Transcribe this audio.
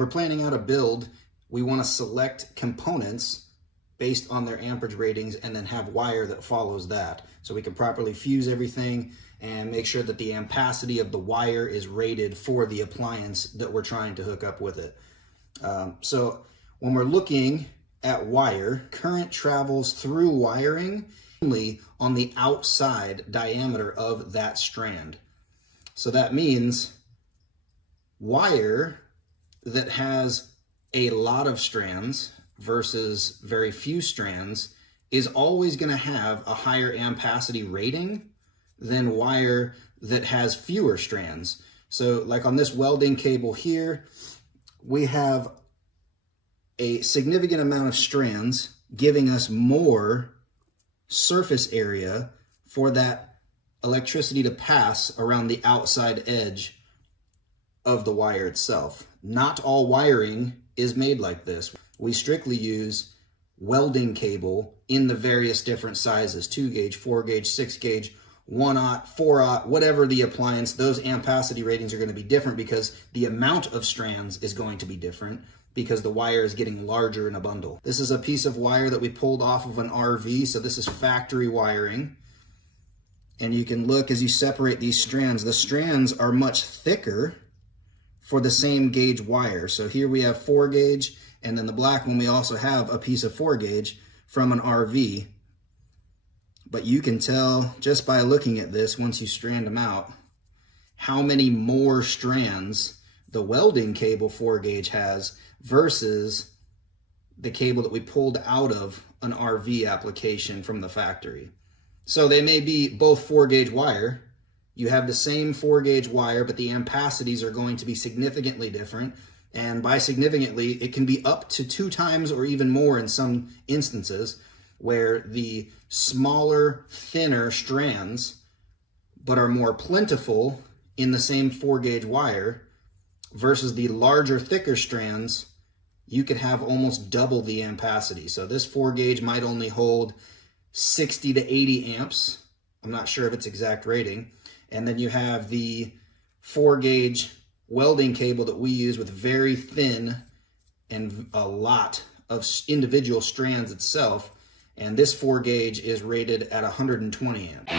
we're planning out a build, we want to select components based on their amperage ratings and then have wire that follows that. So we can properly fuse everything and make sure that the ampacity of the wire is rated for the appliance that we're trying to hook up with it. So when we're looking at wire, current travels through wiring only on the outside diameter of that strand. So that means wire that has a lot of strands versus very few strands is always going to have a higher ampacity rating than wire that has fewer strands. So like on this welding cable here, we have a significant amount of strands giving us more surface area for that electricity to pass around the outside edge of the wire itself. Not all wiring is made like this. We strictly use welding cable in the various different sizes, 2 gauge, 4 gauge, 6 gauge, 1/0, 4/0, whatever the appliance, those ampacity ratings are going to be different because the amount of strands is going to be different because the wire is getting larger in a bundle. This is a piece of wire that we pulled off of an RV, so this is factory wiring. And you can look as you separate these strands, the strands are much thicker for the same gauge wire. So here we have 4 gauge, and then the black one we also have a piece of 4 gauge from an RV. But you can tell just by looking at this, once you strand them out, how many more strands the welding cable 4 gauge has versus the cable that we pulled out of an RV application from the factory. So they may be both 4 gauge wire. You have the same 4 gauge wire, but the ampacities are going to be significantly different. And by significantly, it can be up to 2 times or even more in some instances, where the smaller, thinner strands, but are more plentiful in the same 4 gauge wire, versus the larger, thicker strands, you could have almost double the ampacity. So this 4 gauge might only hold 60 to 80 amps. I'm not sure of its exact rating. And then you have the 4 gauge welding cable that we use with very thin and a lot of individual strands itself. And this 4 gauge is rated at 120 amps.